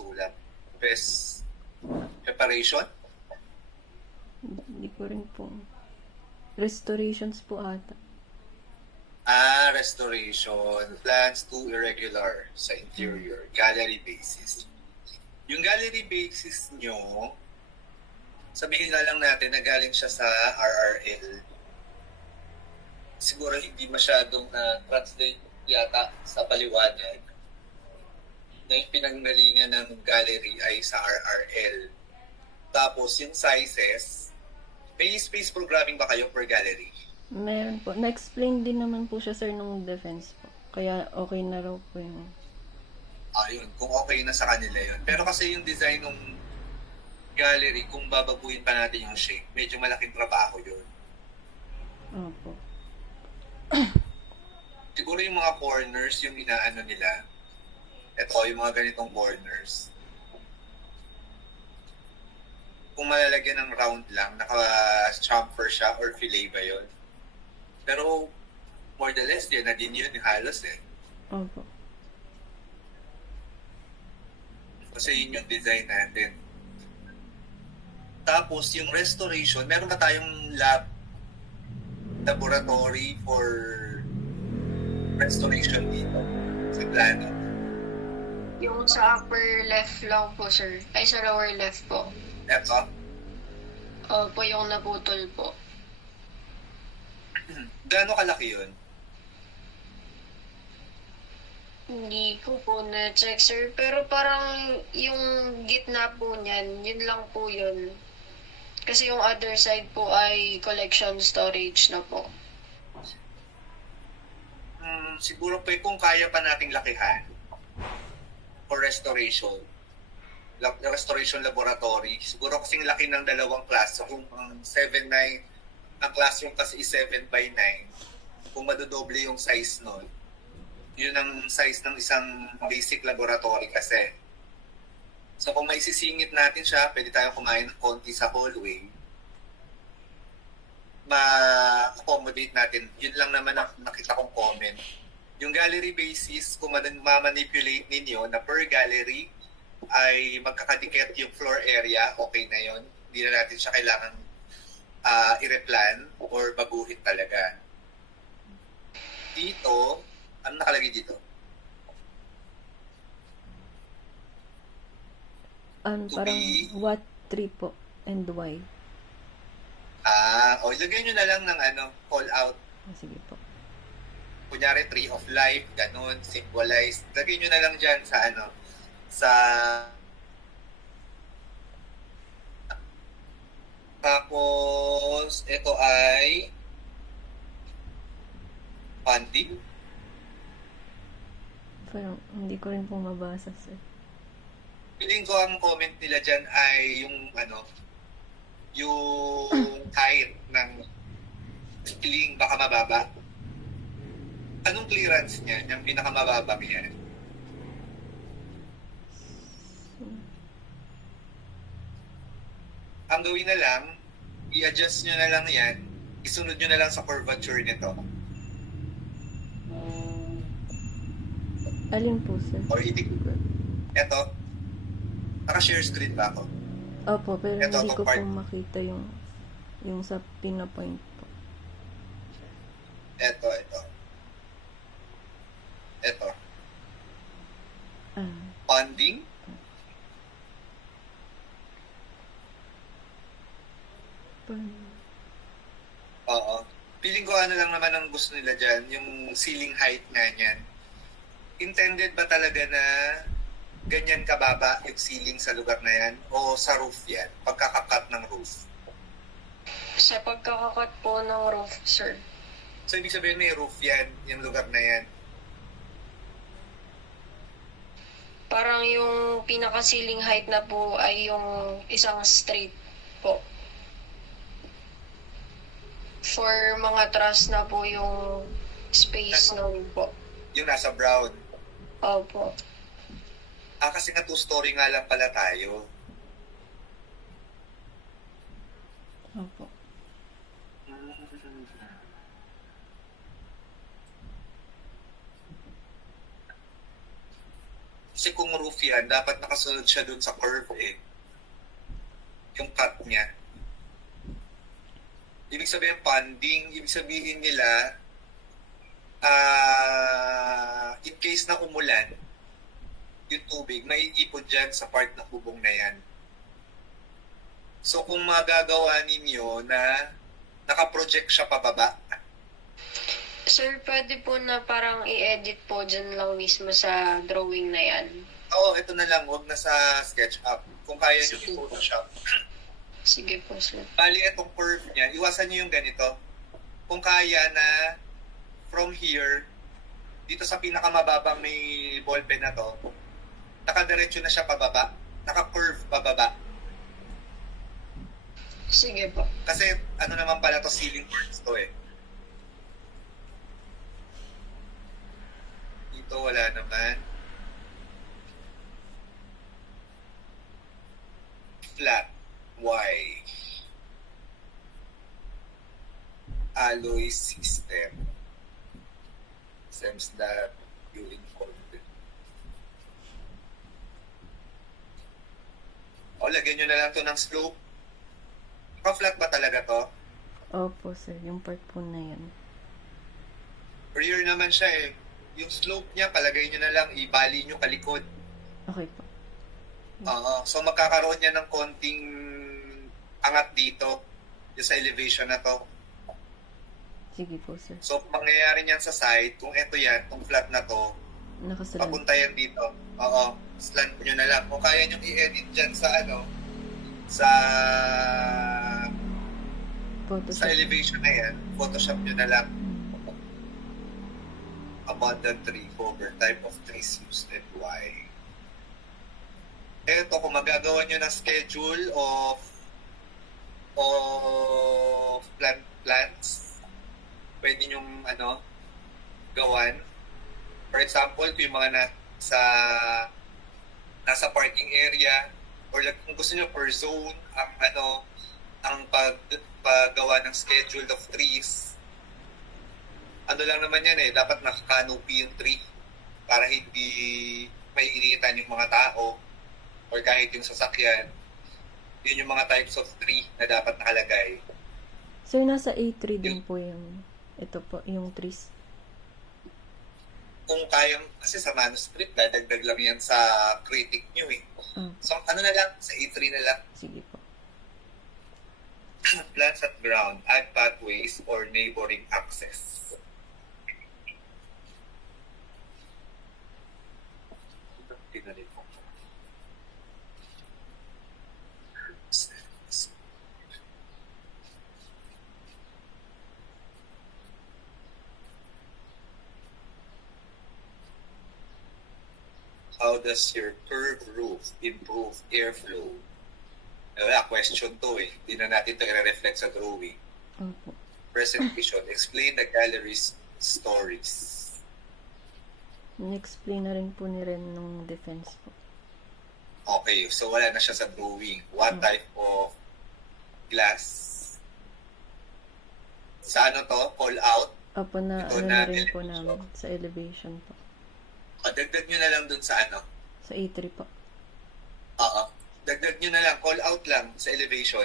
nakasulat? Best preparation? Hindi ko rin po. Restorations po ata. Restoration. Plans to irregular sa interior. Gallery basis. Yung gallery basis nyo, sabihin na lang natin na galing siya sa RRL. Siguro hindi masyadong na-translate yata sa paliwanag na yung pinanggalingan ng gallery ay sa RRL. Tapos yung sizes, may space programming ba kayo per gallery? Meron po. Na-explain din naman po siya, sir, nung defense po. Kaya okay na raw po yung... Yun, kung okay na sa kanila yun. Pero kasi yung design ng gallery, kung babaguhin pa natin yung shape, medyo malaking trabaho yun. Opo. Siguro yung mga corners, yung inaano nila. Ito, yung mga ganitong corners. Kung malalagyan ng round lang, naka-chamfer siya or fillet ba yun? Pero, more or less, yun na din yun, halos eh. Opo. Kasi yun yung design natin. Tapos, yung restoration, meron ba tayong laboratory for restoration dito sa plano? Yung sa upper left lang po, sir. Ay, sa lower left po. Eto? Opo, yung naputol po. Gaano kalaki yun? Hindi ko po na-check, sir. Pero parang yung gitna po niyan, yun lang po yun. Kasi yung other side po ay collection storage na po. Siguro pa kung kaya pa nating lakihan for restoration. Restoration laboratory. Siguro kasing laki ng dalawang classroom. Ang 7-9, ang classroom kasi is 7x9. Kung madodoble yung size nun, yun ang size ng isang basic laboratory kasi. So kung maisisingit natin siya, pwede tayong kumain ng konti sa hallway. Ma-accommodate natin. Yun lang naman ang nakita kong comment. Yung gallery basis, kung ma-manipulate ninyo na per gallery ay magkakadikit yung floor area, okay na yun. Hindi na natin siya kailangan i-replan or baguhin talaga. Dito, ano nakalagay dito? Parang what tree po and why. Ilagay nyo na lang ng call out. Sige po. Kunyari, tree of life, ganun, symbolize. Lagay nyo na lang dyan sa sa tapos, ito ay funding. Parang hindi ko rin po mabasa, sir. Feeling ko ang comment nila dyan ay yung yung height ng ceiling baka mababa. Anong clearance niya? Yung pinakamababa niya? Ang gawin na lang, i-adjust nyo na lang yan, isunod nyo na lang sa curvature nito. Alin po, sir? Or eto, naka-share screen ba ako? Opo, pero Ito, hindi ko part. po makita yung sa pinapoint po. Eto. Funding. Oo. Feeling ko lang naman ang gusto nila dyan, yung ceiling height nga niyan. Intended ba talaga na ganyan kababa yung ceiling sa lugar na yan? O sa roof yan? Pagkakakat ng roof? Sa pagkakakat po ng roof, sir. So, ibig sabihin may roof yan, yung lugar na yan. Parang yung pinaka-ceiling height na po ay yung isang straight po. For mga truss na po yung space nun po. Yung nasa brown. Opo. Kasi nga 2-story nga lang pala tayo. Opo. Kasi kung roof yan, dapat nakasunod siya dun sa curve eh. Yung cut niya. Ibig sabihin funding, ibig sabihin nila, in case na umulan, yung tubig, may ipon dyan sa part ng bubong na yan. So kung magagawa ninyo na nakaproject siya pababa, Sir, pwede po na parang i-edit po dyan lang mismo sa drawing na yan. oo, ito na lang, wag na sa SketchUp. Kung kaya nyo Sige. i-Photoshop. Sige po, sir. Bali, itong curve niya, iwasan nyo yung ganito. Kung kaya na from here, dito sa pinakamababang may ballpen na to, nakadiretso na siya pababa, naka-curve pababa. Sige po. Kasi ano naman pala to, ceiling boards to eh. Dito wala naman. Flat. Y. Alloy system. Seems that you informed it. O, lagyan nyo na lang to ng slope. Naka-flat ba talaga to? Opo, sir. Yung part po na yan. Rear naman siya eh. Yung slope niya, palagay nyo na lang, ibali nyo kalikod. Okay po. Oo. So magkakaroon niya ng konting angat dito, yung sa elevation na to. Sige po, sir. So mangyayari niyan sa side, kung ito yan, itong flat na to, Nakasalan. papunta yan dito. Oo. Slant nyo na lang. Kung kaya nyo i-edit dyan sa ano, sa Photo, sa sir. elevation na yan, Photoshop nyo na lang. Abundant tree cover, type of trees used and why. Eto, kung magagawa nyo ng schedule of plants, pwede nyong gawan. For example, kung yung mga nasa parking area, or like, kung gusto nyo per zone, ang paggawa ng schedule of trees, ano lang naman yan eh, dapat naka-canopy yung tree para hindi maiinitan yung mga tao or kahit yung sasakyan. Yun yung mga types of tree na dapat nakalagay. Sir, nasa A3 din po yung ito po, yung trees. Kung kayang, kasi sa manuscript, dadagdag lang yan sa critic nyo eh. So, ano na lang, sa A3 na lang. Sige po. Plants at ground, add pathways or neighboring access. Tinalit ko. How does your curved roof improve airflow? Question to eh. Hindi na natin ito i-reflect sa drawing. Opo. Presentation. Explain the gallery's stories. Na-explain na rin po ni Ren nung defense po. Okay, so wala na siya sa drawing. What type of glass? Sa ano to? Call out? Opo, na Ito ano na, na rin po elevation. namin sa elevation po. O, dagdag nyo na lang dun sa ano? Sa A3 po. Oo. Dagdag nyo na lang. Call out lang sa elevation.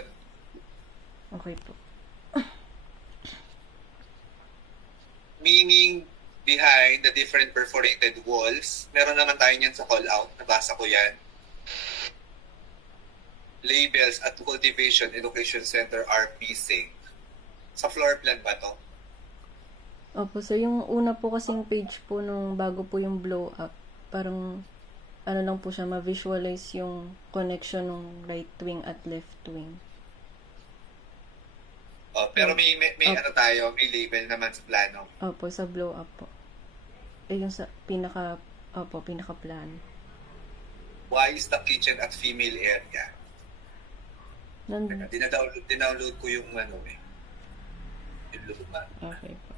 Okay po. Meaning, behind the different perforated walls, meron naman tayo niyan sa call out. Nabasa ko yan. Labels at Cultivation Education Center are missing. Sa floor plan ba to? Opo, so yung una po kasing page po nung bago po yung blow up, parang ano lang po siya, ma-visualize yung connection ng right wing at left wing. Oh, pero may ano tayo, may label naman sa plano. Opo, sa blow up po. Yung sa pinaka-plan. Why is the kitchen at female area? Dinadownload ko yung yung luma. Okay po.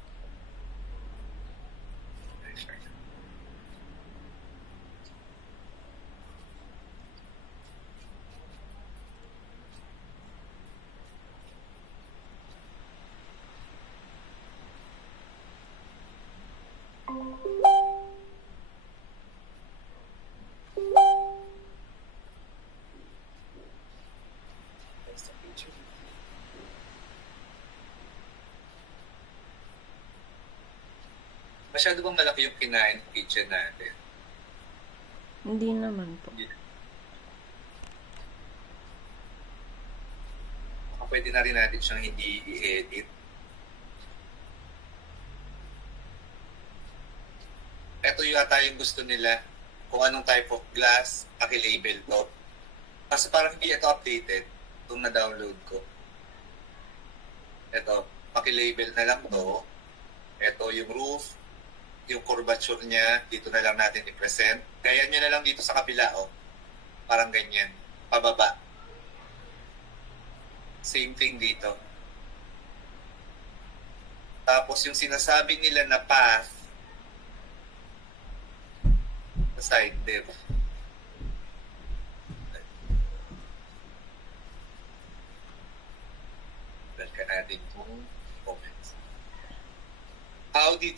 Masyado bang malaki yung kinain ng kitchen natin? Hindi naman po. Baka pwede na rin natin siyang hindi i-edit. Ito yata yung gusto nila. Kung anong type of glass, paki-label to. Kasi parang hindi ito updated. Itong na-download ko. Ito, paki-label na lang to. Ito yung roof, yung curvature niya, dito na lang natin i-present. Gaya nyo na lang dito sa kabila, oh. Parang ganyan. Pababa. Same thing dito. Tapos yung sinasabi nila na path, sa side div. Balikan natin itong comments. How did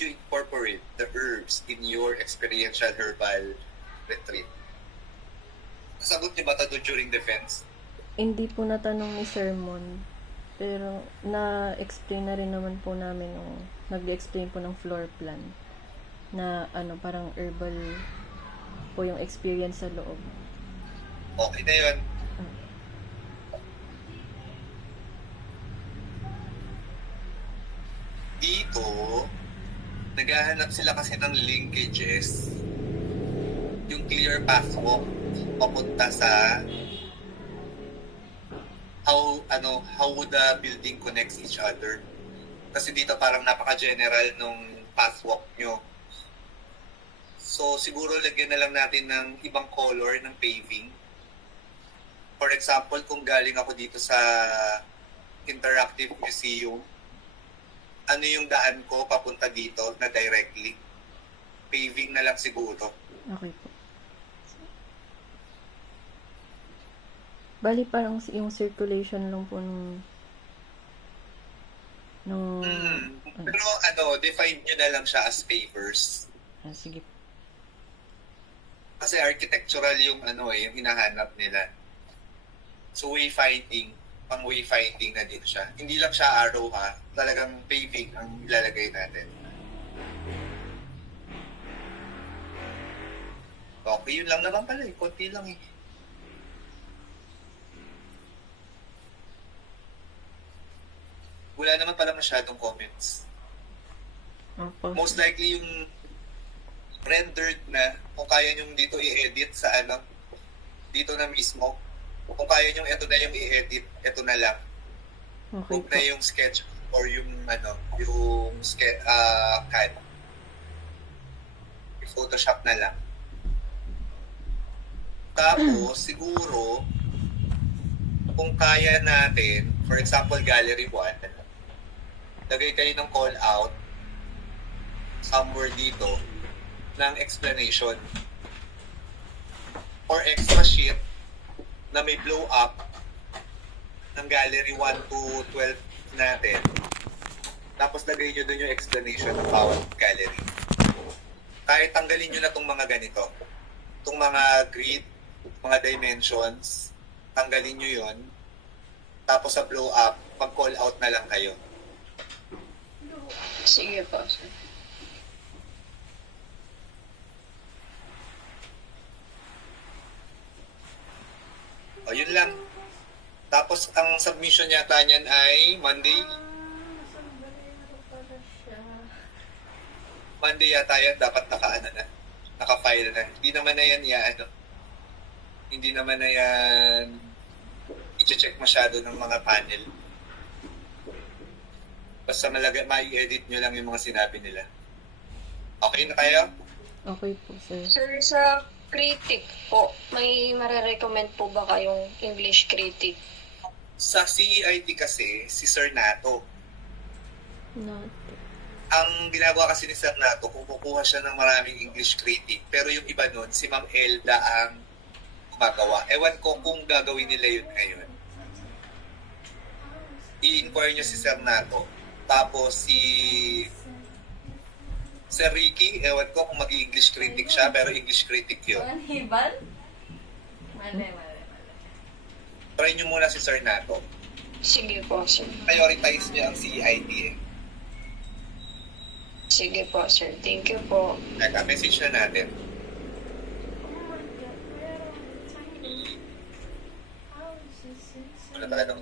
you incorporate the herbs in your experiential herbal retreat? Nasagot niyo ba ito during defense? Hindi po natanong ni Sermon. Pero na-explain na rin naman po namin nung nag-explain po ng floor plan na parang herbal po yung experience sa loob. Okay na yun. Dito, naghahanap sila kasi ng linkages. Yung clear pathwalk papunta sa how would the building connects each other. Kasi dito parang napaka-general nung pathwalk nyo. So, siguro lagyan na lang natin ng ibang color ng paving. For example, kung galing ako dito sa Interactive Museum, ano yung daan ko papunta dito na directly? Paving na lang siguro. Okay po. Bali parang yung circulation lang po nung Pero define nyo na lang siya as pavers. sige po. Kasi architectural yung yung hinahanap nila. So wayfinding, pang wayfinding na din siya. Hindi lang siya arrow ha, talagang paving ang ilalagay natin. Okay, yun lang naman pala eh, konti lang eh. Wala naman pala masyadong comments. Opo. Most likely yung rendered na, kung kaya nyo dito i-edit sa dito na mismo. Kung kaya nyo ito na yung i-edit, ito na lang. Okay Huwag po. na yung sketch or yung CAD. I-Photoshop na lang. Tapos, siguro, kung kaya natin, for example, Gallery 1, lagay kayo ng call out somewhere dito ng explanation or extra sheet na may blow up ng Gallery 1 to 12 natin. Tapos lagay nyo dun yung explanation ng bawat gallery. Kahit tanggalin nyo na itong mga ganito. Itong mga grid, mga dimensions, tanggalin nyo yun. Tapos sa blow up, pag-call out na lang kayo. Sige po, sir. O, yun lang. Tapos, ang submission yata niyan ay Monday. Monday yata yan. Dapat naka-file na. Hindi naman na yan Hindi naman na yan i-check masyado ng mga panel. Basta mai-edit nyo lang yung mga sinabi nila. Okay na kayo? Okay po, sir. Sir, sa critic po, may marirecommend po ba kayong English critic? Sa CEIT kasi, si Sir Nato. Not. Ang ginagawa kasi ni Sir Nato, kung kukuha siya ng maraming English critic, pero yung iba nun, si Ma'am Elda ang gumagawa. Ewan ko kung gagawin nila yun ngayon. I-inquire nyo si Sir Nato. Tapos si Sir Ricky, ewan ko kung mag-English critic siya, pero English critic yun. Hibal? Mali. Try nyo muna si Sir Nato. Sige po, sir. Prioritize nyo ang CEIT eh. Sige po, sir. Thank you po. Message na natin. Wala talagang